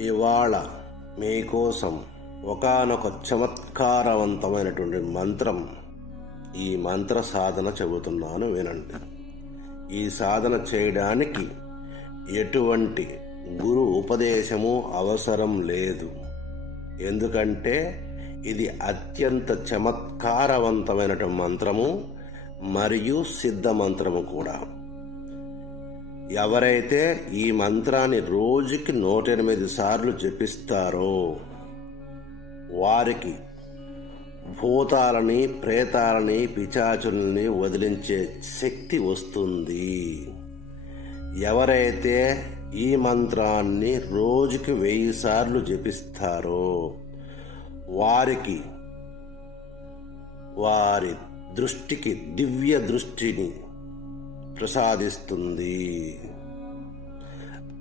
ఇవాళ మీకోసం ఒకానొక చమత్కారవంతమైనటువంటి మంత్రం ఈ మంత్ర సాధన చెబుతున్నాను వినండి. ఈ సాధన చేయడానికి ఎటువంటి గురు ఉపదేశము అవసరం లేదు. ఎందుకంటే ఇది అత్యంత చమత్కారవంతమైనటువంటి మంత్రము మరియు సిద్ధ మంత్రము కూడా. ఎవరైతే ఈ మంత్రాన్ని రోజుకి నూట ఎనిమిది సార్లు జపిస్తారో వారికి భూతాలని ప్రేతాలని పిచాచుల్ని వదిలించే శక్తి వస్తుంది. ఎవరైతే ఈ మంత్రాన్ని రోజుకి వెయ్యి సార్లు జపిస్తారో వారికి వారి దృష్టికి దివ్య దృష్టిని ప్రసాదిస్తుంది.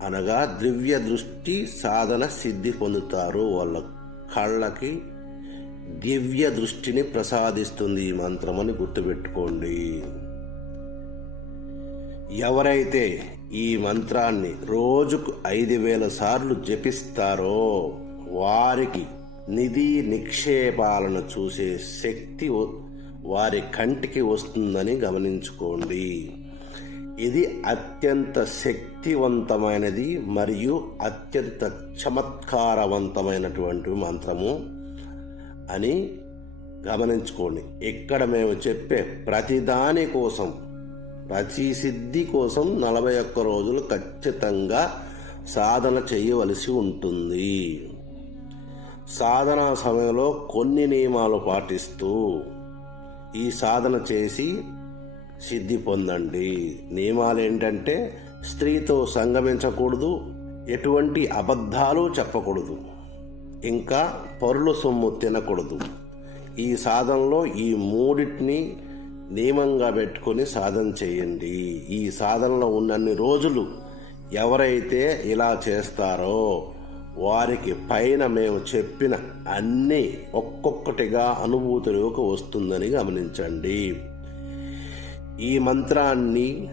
అనగా దివ్య దృష్టి సాధన సిద్ధి పొందుతారు వాళ్ళ కళ్ళకి. దివ్య దృష్టిని ప్రసాదిస్తుంది ఈ మంత్రం అని గుర్తుపెట్టుకోండి. ఎవరైతే ఈ మంత్రాన్ని రోజుకు ఐదు వేల సార్లు జపిస్తారో వారికి నిధి నిక్షేపాలను చూసే శక్తి వారి కంటికి వస్తుందని గమనించుకోండి. ఇది అత్యంత శక్తివంతమైనది మరియు అత్యంత చమత్కారవంతమైనటువంటి మంత్రము అని గమనించుకోండి. ఇక్కడ మేము చెప్పే ప్రతిదాని కోసం ప్రతి సిద్ధి కోసం నలభై ఒక్క రోజులు ఖచ్చితంగా సాధన చేయవలసి ఉంటుంది. సాధనా సమయంలో కొన్ని నియమాలు పాటిస్తూ ఈ సాధన చేసి సిద్ధి పొందండి. నియమాలు ఏంటంటే స్త్రీతో సంగమించకూడదు ఎటువంటి అబద్ధాలు చెప్పకూడదు. ఇంకా పరుల సొమ్ము తినకూడదు. ఈ సాధనలో ఈ మూడింటిని నియమంగా పెట్టుకొని సాధన చేయండి. ఈ సాధనలో ఉన్నన్ని రోజులు ఎవరైతే ఇలా చేస్తారో వారికి పైన మేము చెప్పిన అన్నీ ఒక్కొక్కటిగా అనుభూతిలోకి వస్తుందని గమనించండి. ఈ మంత్రాన్ని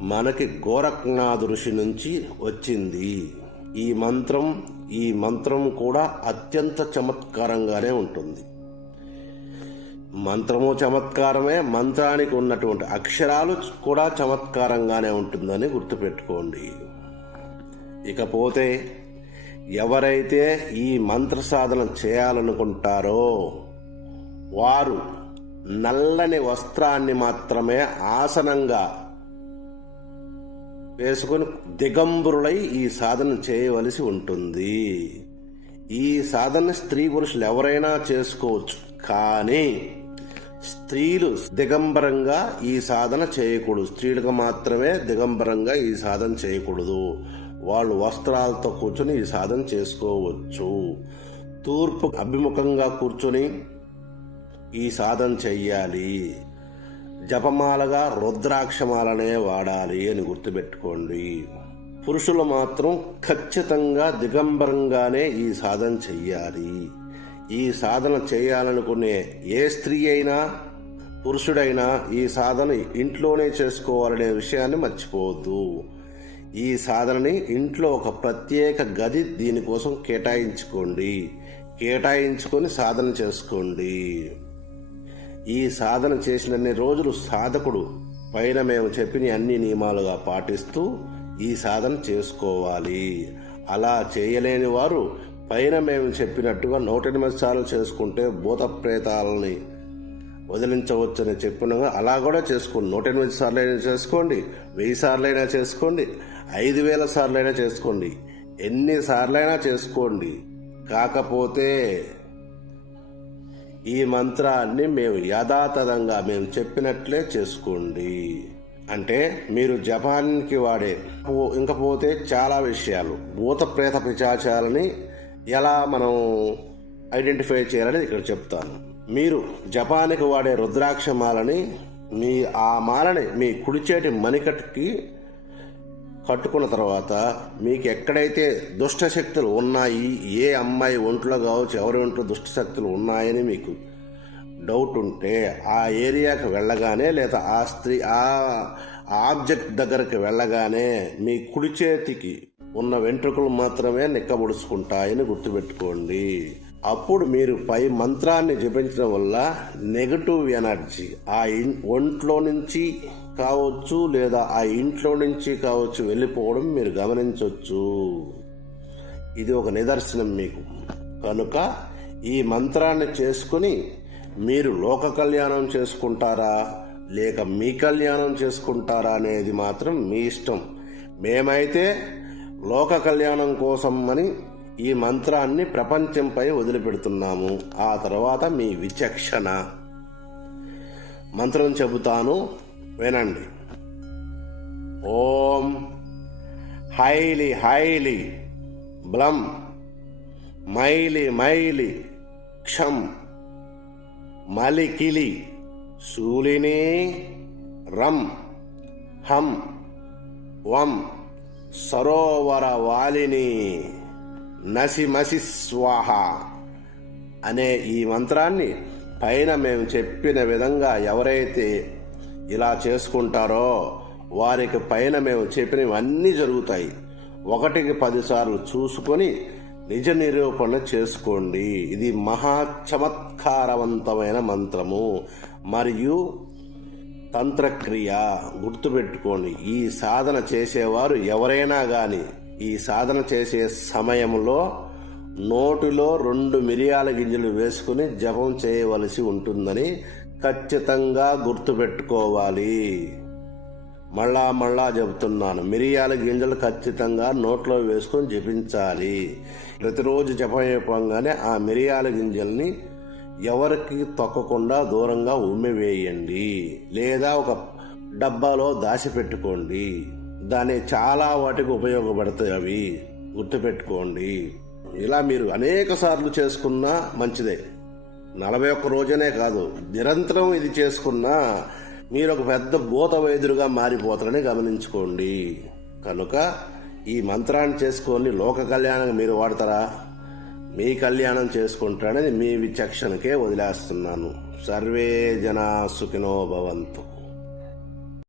మనకి గోరఖనాథ్ ఋషి నుంచి వచ్చింది. ఈ మంత్రం ఈ మంత్రం కూడా అత్యంత చమత్కారంగానే ఉంటుంది. మంత్రము చమత్కారమే మంత్రానికి ఉన్నటువంటి అక్షరాలు కూడా చమత్కారంగానే ఉంటుందని గుర్తుపెట్టుకోండి. ఇకపోతే ఎవరైతే ఈ మంత్ర సాధన చేయాలనుకుంటారో వారు నల్లని వస్త్రాన్ని మాత్రమే ఆసనంగా వేసుకొని దిగంబరులై ఈ సాధన చేయవలసి ఉంటుంది. ఈ సాధన స్త్రీ పురుషులు ఎవరైనా చేసుకోవచ్చు. కానీ స్త్రీలు దిగంబరంగా ఈ సాధన చేయకూడదు. స్త్రీలకు మాత్రమే దిగంబరంగా ఈ సాధన చేయకూడదు. వాళ్ళు వస్త్రాలతో కూర్చొని ఈ సాధన చేసుకోవచ్చు. తూర్పు అభిముఖంగా కూర్చొని ఈ సాధన చెయ్యాలి. జపమాలగా రుద్రాక్షమాలనే వాడాలి అని గుర్తుపెట్టుకోండి. పురుషులు మాత్రం ఖచ్చితంగా దిగంబరంగానే ఈ సాధన చెయ్యాలి. ఈ సాధన చేయాలనుకునే ఏ స్త్రీ అయినా పురుషుడైనా ఈ సాధన ఇంట్లోనే చేసుకోవాలనే విషయాన్ని మర్చిపోవద్దు. ఈ సాధనని ఇంట్లో ఒక ప్రత్యేక గది దీనికోసం కేటాయించుకోండి. కేటాయించుకొని సాధన చేసుకోండి. ఈ సాధన చేసినన్ని రోజులు సాధకుడు పైన మేము చెప్పిన అన్ని నియమాలుగా పాటిస్తూ ఈ సాధన చేసుకోవాలి. అలా చేయలేని వారు పైన మేము చెప్పినట్టుగా నూట ఎనిమిది సార్లు చేసుకుంటే భూత ప్రేతాలని వదిలించవచ్చని చెప్పినగా అలా కూడా చేసుకోండి. నూట ఎనిమిది సార్లు అయినా చేసుకోండి వెయ్యి సార్లైనా చేసుకోండి ఐదు వేల సార్లు అయినా చేసుకోండి ఎన్నిసార్లైనా చేసుకోండి. కాకపోతే ఈ మంత్రాన్ని మేము యథాతథంగా మేము చెప్పినట్లే చేసుకోండి. అంటే మీరు జపాన్కి వాడే పో- ఇంకా పోతే చాలా విషయాలు. భూత ప్రేత పిచాచాలని ఎలా మనం ఐడెంటిఫై చేయాలని ఇక్కడ చెప్తాను. మీరు జపాన్కి వాడే రుద్రాక్ష మాలని మీ ఆ మాలని మీ కుడిచేటి మణికట్టుకి కట్టుకున్న తర్వాత మీకు ఎక్కడైతే దుష్ట శక్తులు ఉన్నాయి ఏ అమ్మాయి ఒంట్లో కావచ్చు ఎవరి ఒంట్లో దుష్టశక్తులు ఉన్నాయని మీకు డౌట్ ఉంటే ఆ ఏరియాకి వెళ్ళగానే లేదా ఆ స్త్రీ ఆ ఆబ్జెక్ట్ దగ్గరికి వెళ్ళగానే మీ కుడి చేతికి ఉన్న వెంట్రుకలు మాత్రమే నిక్కబొడుచుకుంటాయని గుర్తుపెట్టుకోండి. అప్పుడు మీరు పై మంత్రాన్ని జపించడం వల్ల నెగటివ్ ఎనర్జీ ఆ ఇన్ ఒంట్లో నుంచి కావచ్చు లేదా ఆ ఇంట్లో నుంచి కావచ్చు వెళ్ళిపోవడం మీరు గమనించవచ్చు ఇది ఒక నిదర్శనం మీకు. కనుక ఈ మంత్రాన్ని చేసుకుని మీరు లోక కళ్యాణం చేసుకుంటారా లేక మీ కళ్యాణం చేసుకుంటారా అనేది మాత్రం మీ ఇష్టం. మేమైతే లోక కళ్యాణం కోసం అని ఈ మంత్రాన్ని ప్రపంచంపై వదిలిపెడుతున్నాము. ఆ తర్వాత మీ విచక్షణ. మంత్రం చెబుతాను వినండి. ఓం హైలి హైలి బ్లం మైలి మైలి క్షం మలికిలి శూలిని రం హం వం సరోవర వాలిని నసిమసి స్వాహ అనే ఈ మంత్రాన్ని పైన మేము చెప్పిన విధంగా ఎవరైతే ఇలా చేసుకుంటారో వారికి పైన మేము చెప్పినవన్నీ జరుగుతాయి. ఒకటికి పదిసార్లు చూసుకొని నిజ నిరూపణ చేసుకోండి. ఇది మహా చమత్కారవంతమైన మంత్రము. మరియు తంత్రక్రియ గుర్తుపెట్టుకోండి. ఈ సాధన చేసేవారు ఎవరైనా కానీ ఈ సాధన చేసే సమయంలో నోటిలో రెండు మిరియాల గింజలు వేసుకుని జపం చేయవలసి ఉంటుందని ఖచ్చితంగా గుర్తుపెట్టుకోవాలి. మళ్ళా మళ్ళా చెబుతున్నాను మిరియాల గింజలు ఖచ్చితంగా నోట్లో వేసుకొని జపించాలి. ప్రతిరోజు జపం అయిపోగానే ఆ మిరియాల గింజల్ని ఎవరికి తొక్కకుండా దూరంగా ఉమ్మివేయండి. లేదా ఒక డబ్బాలో దాచిపెట్టుకోండి. దాని చాలా వాటికి ఉపయోగపడతాయి అవి. గుర్తుపెట్టుకోండి. ఇలా మీరు అనేక సార్లు చేసుకున్నా మంచిదే. నలభై ఒక్క రోజనే కాదు నిరంతరం ఇది చేసుకున్నా మీరు ఒక పెద్ద భూత వైద్యుడుగా మారిపోతారని గమనించుకోండి. కనుక ఈ మంత్రాన్ని చేసుకొని లోక కళ్యాణం మీరు వాడతారా? మీ కళ్యాణం చేసుకుంటాడని మీ విచక్షణకే వదిలేస్తున్నాను. సర్వే జనా సుఖినో భవంతు.